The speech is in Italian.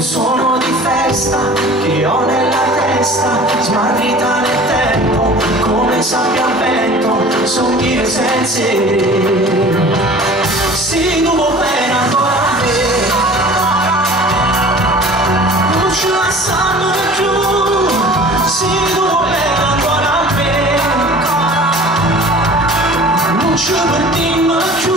un suono di festa che ho nella testa, smarrita nel tempo, come sabbia al vento, sogni e sensi. Si tu vuoi bene ancora a me, non ci lasciamo più. Si tu vuoi bene ancora a me, non ci perdiamo più.